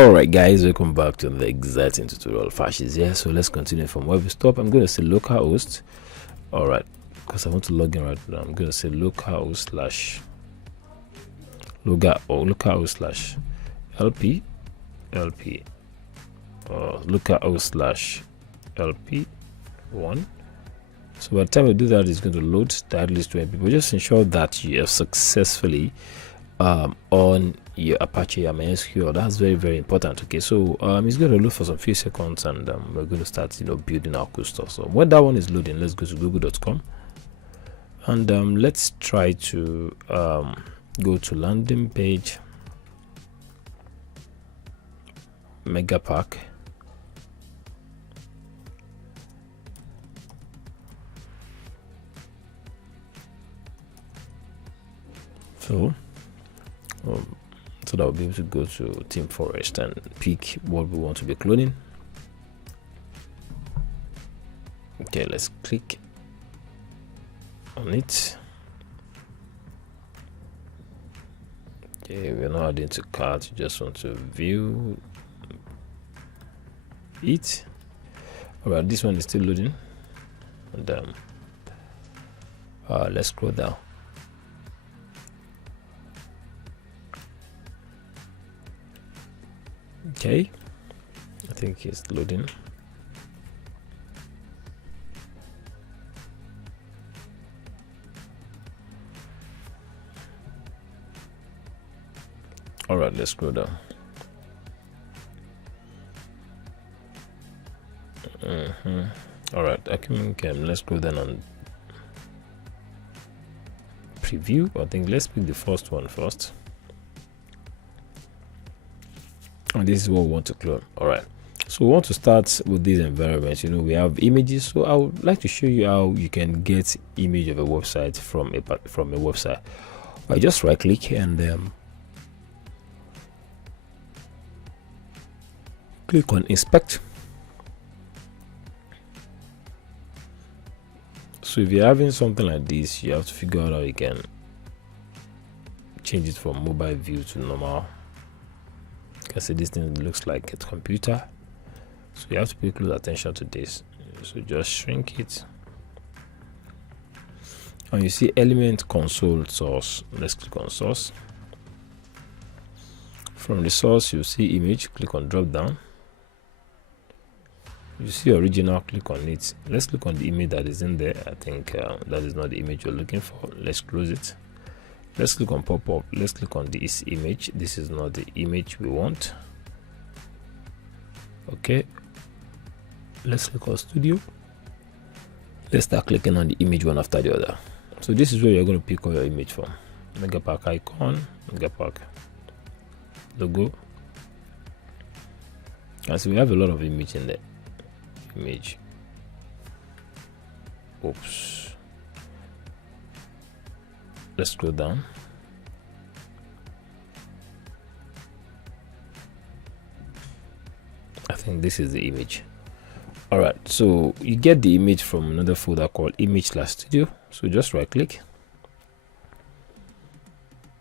Alright guys, welcome back to the exciting tutorial. Fash is here, so let's continue from where we stop. I'm going to say localhost. Alright, because I want to log in right now. I'm going to say localhost slash localhost slash lp or localhost slash lp1. So by the time we do that, it's going to load directly to MP. But just ensure that you have successfully on your Apache MySQL. That's very important. Okay, so it's going to load for some few seconds, and we're going to start building our cool stuff. So when that one is loading, let's go to google.com and let's try to go to landing page Megapack. So that we'll be able to go to TeamForest and pick what we want to be cloning. Okay, let's click on it. Okay, we're not adding to cart, you just want to view it. Alright, this one is still loading, and let's scroll down. Okay, I think it's loading. All right, let's scroll down. All right, let's go down and preview. I think let's pick the first one first. And this is what we want to clone. All right, so we want to start with these environments. We have images, so I would like to show you how you can get image of a website from a website. I just right click and click on inspect. So if you're having something like this, you have to figure out how you can change it from mobile view to normal. You can see this thing looks like a computer, so you have to pay close attention to this. So just shrink it, and you see element console source. Let's click on source. From the source, you see image, click on drop down. You see original, click on it. Let's click on the image that is in there. I think that is not the image you're looking for. Let's close it. Let's click on pop-up. Let's click on this image. This is not the image we want. Okay, let's click on studio. Let's start clicking on the image one after the other. So this is where you're going to pick all your image from. Megapack icon, Megapack logo. As we have a lot of image in there. Image. Oops. Let's scroll down. I think this is the image. All right, so you get the image from another folder called image/studio. So just right click.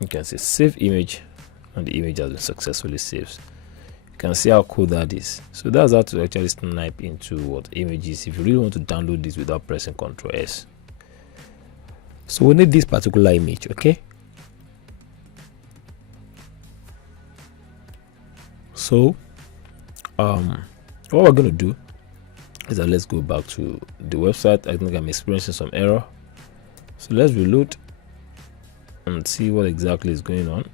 You can say save image, and the image has been successfully saved. You can see how cool that is. So that's how to actually snipe into what images if you really want to download this without pressing Ctrl S. So we need this particular image. Okay, so what we're going to do is that let's go back to the website. I think I'm experiencing some error, so let's reload and see what exactly is going on.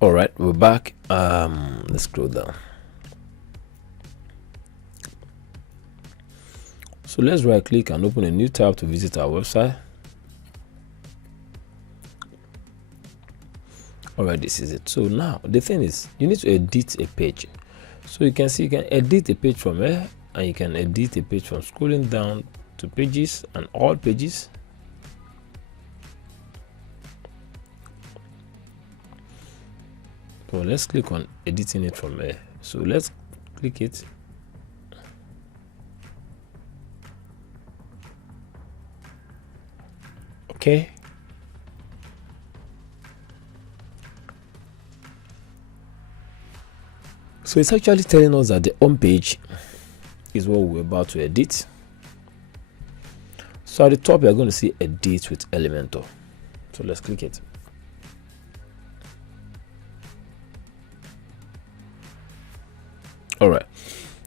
All right, we're back. Let's scroll down. So let's right click and open a new tab to visit our website. All right, this is it. So now the thing is, you need to edit a page. So you can see you can edit a page from here, and you can edit a page from scrolling down to pages and all pages. So let's click on editing it from here. So let's click it. Okay, So it's actually telling us that the home page is what we're about to edit. So at the top, you're going to see edit with Elementor. So let's click it. All right.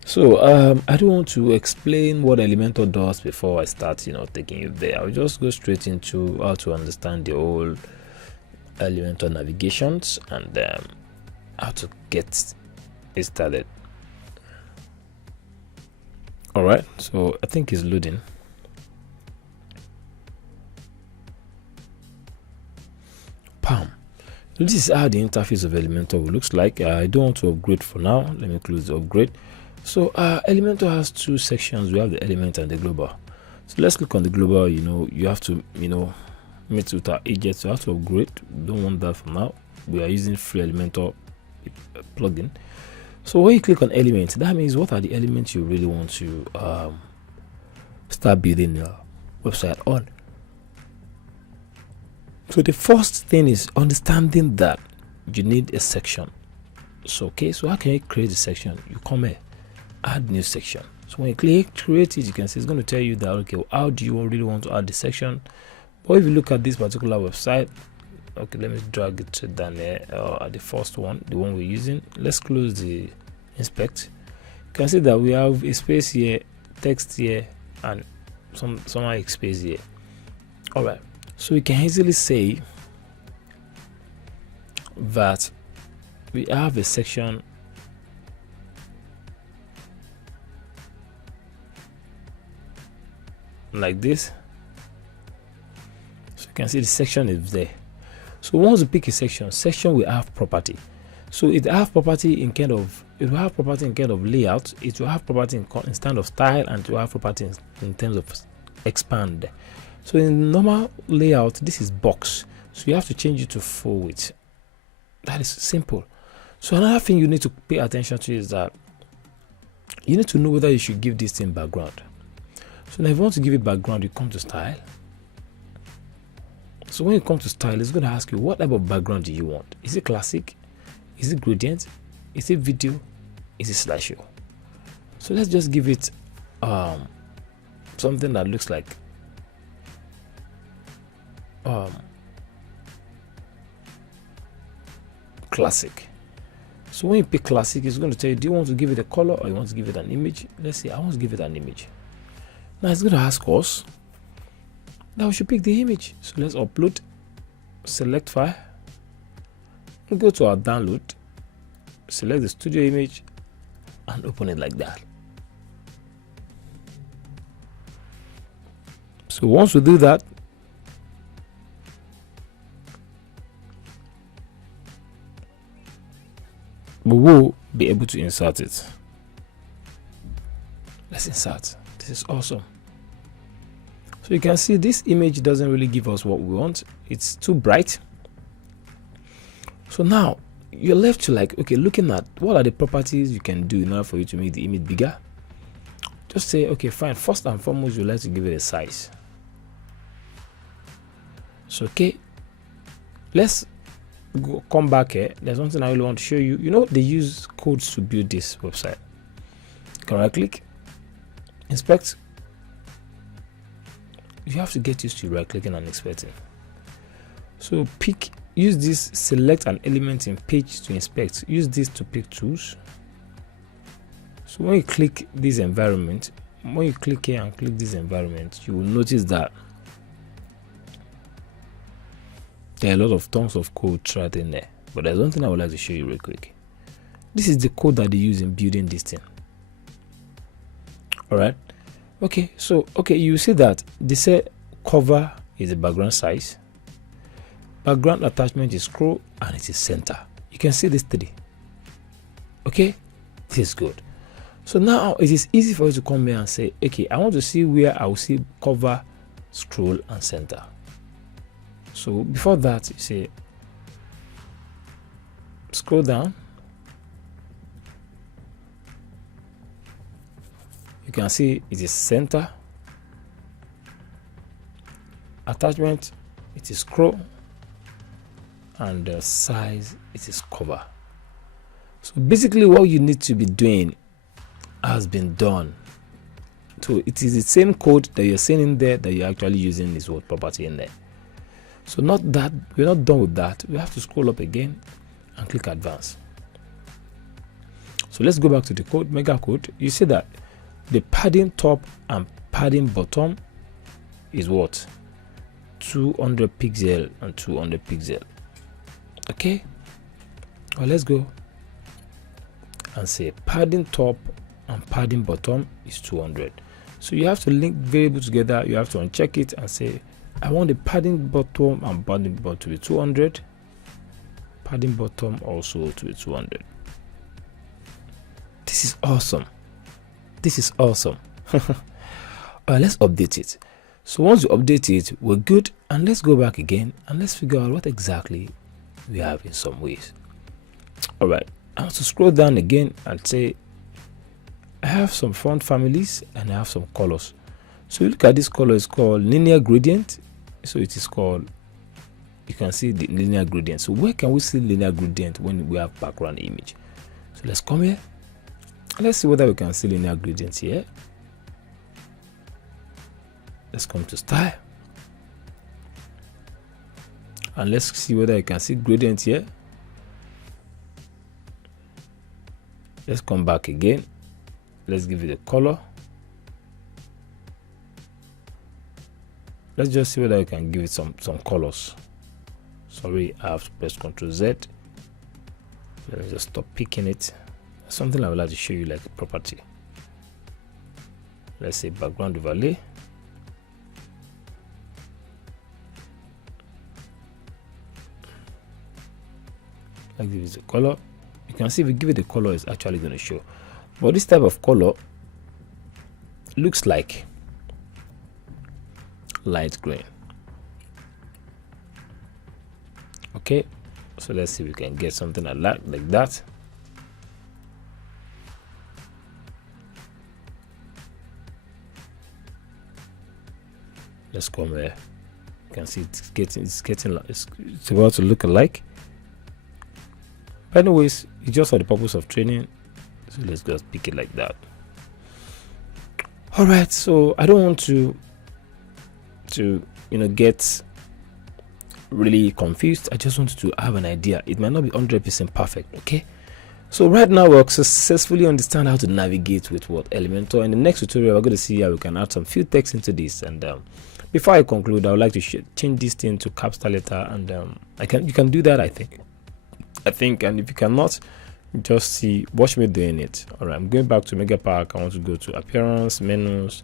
So I don't want to explain what Elementor does before I start, taking you there. I'll just go straight into how to understand the whole Elementor navigations and how to get it started. All right. So I think it's loading. Pam. So this is how the interface of Elementor looks like. I don't want to upgrade for now. Let me close the upgrade. So Elementor has two sections. We have the element and the global. So let's click on the global. You have to meet with our agent. So you have to upgrade. Don't want that for now. We are using free Elementor plugin. So when you click on elements, that means what are the elements you really want to start building your website on. So the first thing is understanding that you need a section. So so how can you create a section? You come here, add new section. So when you click create it, you can see it's going to tell you that, okay, well, how do you really want to add the section? But if you look at this particular website, okay, let me drag it down there at the first one, the one we're using. Let's close the inspect. You can see that we have a space here, text here, and some space here. All right. So we can easily say that we have a section like this. So you can see the section is there. So once you pick a section will have property. So it have property in kind of layout. It will have property in terms of style, and it will have property in terms of expand. So in normal layout, this is box. So you have to change it to full width. That is simple. So another thing you need to pay attention to is that you need to know whether you should give this thing background. So now if you want to give it background, you come to style. So when you come to style, it's going to ask you what type of background do you want? Is it classic? Is it gradient? Is it video? Is it slideshow? So let's just give it something that looks like classic. So when you pick classic, it's going to tell you, do you want to give it a color or you want to give it an image? Let's say I want to give it an image. Now it's going to ask us that we should pick the image. So let's upload, select file, we'll go to our download, select the studio image, and open it like that. So once we do that, we will be able to insert it. Let's insert. This is awesome. So you can see this image doesn't really give us what we want. It's too bright. So now you're left to okay, looking at what are the properties you can do in order for you to make the image bigger. Just say, okay, fine. First and foremost, you like to give it a size. So okay, let's come back here. There's something I really want to show you. They use codes to build this website. Can I click, inspect? You have to get used to right clicking and inspecting. So use this, select an element in page to inspect. Use this to pick tools. So when you click this environment, when you click here and click this environment, you will notice that there are a lot of tons of code right in there. But there's one thing I would like to show you real quick. This is the code that they use in building this thing. All right. Okay. So you see that they say cover is the background size, background attachment is scroll, and it is center. You can see this 3. Okay, this is good. So now it is easy for you to come here and say, okay, I want to see where I will see cover, scroll, and center. So before that, you say scroll down. You can see it is center, attachment, it is scroll, and the size, it is cover. So basically what you need to be doing has been done. So it is the same code that you're seeing in there that you're actually using this word property in there. So not that we're not done with that. We have to scroll up again and click advanced. So let's go back to the code, mega code. You see that the padding top and padding bottom is what? 200 pixel and 200 pixel. Okay. Well, let's go and say padding top and padding bottom is 200. So you have to link variable together. You have to uncheck it and say I want the padding bottom and padding bottom to be 200, padding bottom also to be 200. This is awesome. This is awesome. Let's update it. So once you update it, we're good, and let's go back again and let's figure out what exactly we have in some ways. All right, I want to scroll down again and say I have some font families and I have some colors. So you look at this color, it's called linear gradient. So it is called, you can see the linear gradient. So where can we see linear gradient when we have background image? So let's come here. Let's see whether we can see linear gradient here. Let's come to style. And let's see whether you can see gradient here. Let's come back again. Let's give it a color. Let's just see whether I can give it some colors. Sorry, I have to press Ctrl Z. Let me just stop picking it. Something I would like to show you, like a property. Let's say background overlay. I give it a color. You can see if we give it a color, it's actually going to show. But this type of color looks like light green. Okay, so let's see if we can get something like that. Let's come here. You can see it's about to look alike. But anyways, it's just for the purpose of training, so let's just pick it like that. All right, so I don't want to get really confused. I just wanted to have an idea. It might not be 100% perfect. Okay, so right now we'll successfully understand how to navigate with what Elementor. In the next tutorial, we're going to see how we can add some few text into this. And before I conclude, I would like to change this thing to capital letter, and you can do that. I think, and if you cannot, just watch me doing it. All right, I'm going back to Megapark. I want to go to appearance, menus.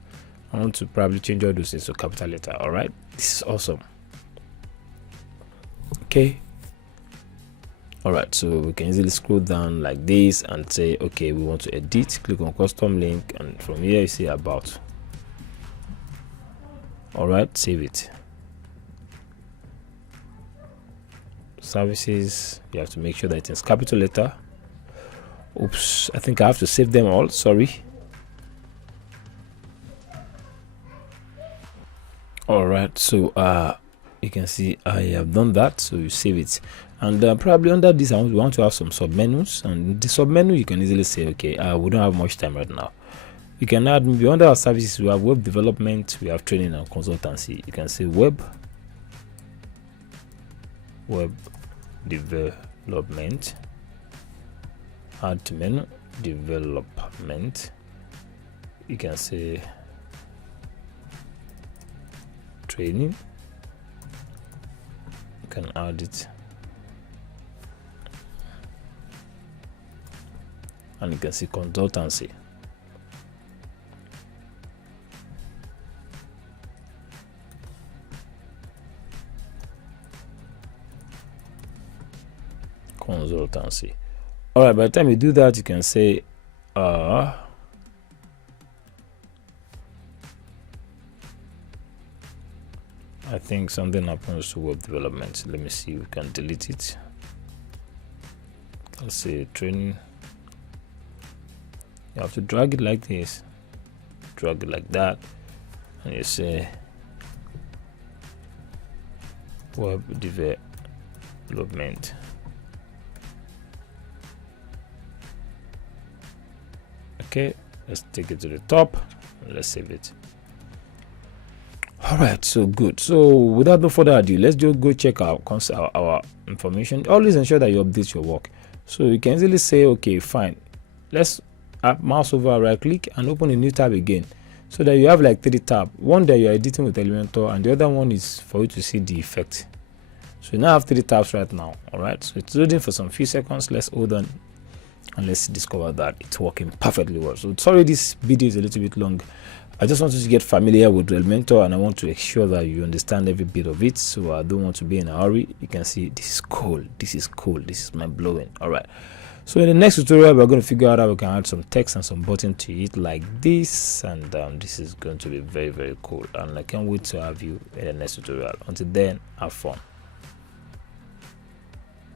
I want to probably change all those things to capital letter. All right, this is awesome. Okay. All right, so we can easily scroll down like this and say, okay, we want to edit. Click on custom link, and from here you see about. All right, save it. Services, you have to make sure that it's capital letter. Oops, I think I have to save them all. Sorry. All right, so you can see I have done that, so you save it. And probably under this, we want to have some sub menus, and the sub menu you can easily say, okay, we don't have much time right now. You can add, maybe under our services, we have web development, we have training and consultancy. You can say web development, add to menu, development. You can say training, you can add it, and you can see consultancy. Consultancy. All right, by the time you do that, you can say I think something happens to web development. Let me see, we can delete it. Let's say training. You have to drag it like this, drag it like that, and you say web development. Okay, let's take it to the top. Let's save it. All right, so good. So without no further ado, let's just go check our information. Always ensure that you update your work. So you can easily say, okay, fine, let's mouse over, right click and open a new tab again, so that you have like 3 tabs. One that you're editing with Elementor, and the other one is for you to see the effect. So you now have 3 tabs right now. All right, so it's loading for some few seconds. Let's hold on and let's discover that it's working perfectly well. So sorry this video is a little bit long. I just want you to get familiar with Elementor, and I want to ensure that you understand every bit of it. So I don't want to be in a hurry. You can see this is cool, this is cool, this is mind blowing. All right, so in the next tutorial we're going to figure out how we can add some text and some button to it like this, and this is going to be very, very cool, and I can't wait to have you in the next tutorial. Until then, have fun.